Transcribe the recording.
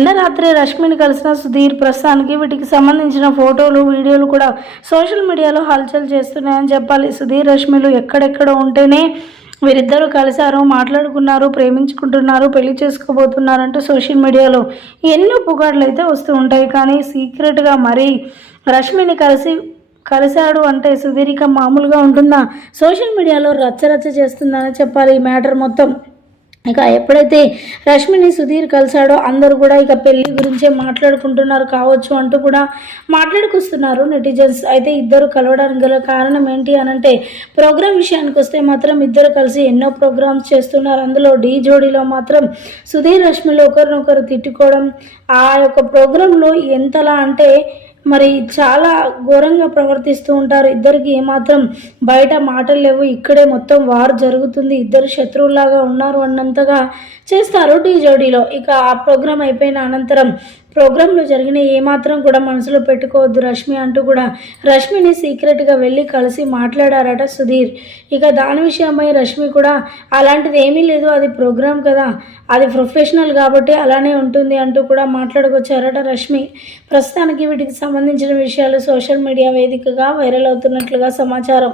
నిన్న రాత్రి రష్మిని కలిసిన సుధీర్ ప్రస్తుతానికి వీటికి సంబంధించిన ఫోటోలు వీడియోలు కూడా సోషల్ మీడియాలో హల్చల్ చేస్తున్నాయని చెప్పాలి. సుధీర్ రష్మిలు ఎక్కడెక్కడ ఉంటేనే వీరిద్దరూ కలిశారు మాట్లాడుకున్నారు ప్రేమించుకుంటున్నారు పెళ్ళి చేసుకోబోతున్నారంటూ సోషల్ మీడియాలో ఎన్నో పుకార్లు అయితే వస్తూ ఉంటాయి. కానీ సీక్రెట్గా మరీ రష్మిని కలిసి కలిశాడు అంటే సుధీరిక మామూలుగా ఉంటుందా సోషల్ మీడియాలో రచ్చరచ్చ చేస్తుందని చెప్పాలి ఈ మ్యాటర్ మొత్తం. ఇక ఎప్పుడైతే రష్మిని సుధీర్ కలిశాడో అందరూ కూడా ఇక పెళ్ళి గురించే మాట్లాడుకుంటున్నారు కావచ్చు అంటూ కూడా మాట్లాడుకొస్తున్నారు నెటిజన్స్. అయితే ఇద్దరు కలవడానికి గల కారణం ఏంటి అని అంటే ప్రోగ్రామ్ విషయానికి వస్తే మాత్రం ఇద్దరు కలిసి ఎన్నో ప్రోగ్రామ్స్ చేస్తున్నారు. అందులో డీ జోడీలో మాత్రం సుధీర్ రష్మిలో ఒకరినొకరు తిట్టుకోవడం ఆ యొక్క ప్రోగ్రాంలో ఎంతలా అంటే మరి చాలా ఘోరంగా ప్రవర్తిస్తూ ఉంటారు. ఇద్దరికి ఏమాత్రం బయట మాటలు లేవు. ఇక్కడే మొత్తం వార్ జరుగుతుంది. ఇద్దరు శత్రువులాగా ఉన్నారు అన్నంతగా చేస్తారు డీజోడీలో. ఇక ఆ ప్రోగ్రాం అయిపోయిన అనంతరం ప్రోగ్రాంలో జరిగిన ఏమాత్రం కూడా మనసులో పెట్టుకోవద్దు రష్మి అంటూ కూడా రష్మిని సీక్రెట్గా వెళ్ళి కలిసి మాట్లాడారట సుధీర్. ఇక దాని విషయమై రష్మి కూడా అలాంటిది ఏమీ లేదు అది ప్రోగ్రాం కదా అది ప్రొఫెషనల్ కాబట్టి అలానే ఉంటుంది అంటూ కూడా మాట్లాడుకొచ్చారట రష్మి. ప్రస్తుతానికి వీటికి సంబంధించిన విషయాలు సోషల్ మీడియా వేదికగా వైరల్ అవుతున్నట్లుగా సమాచారం.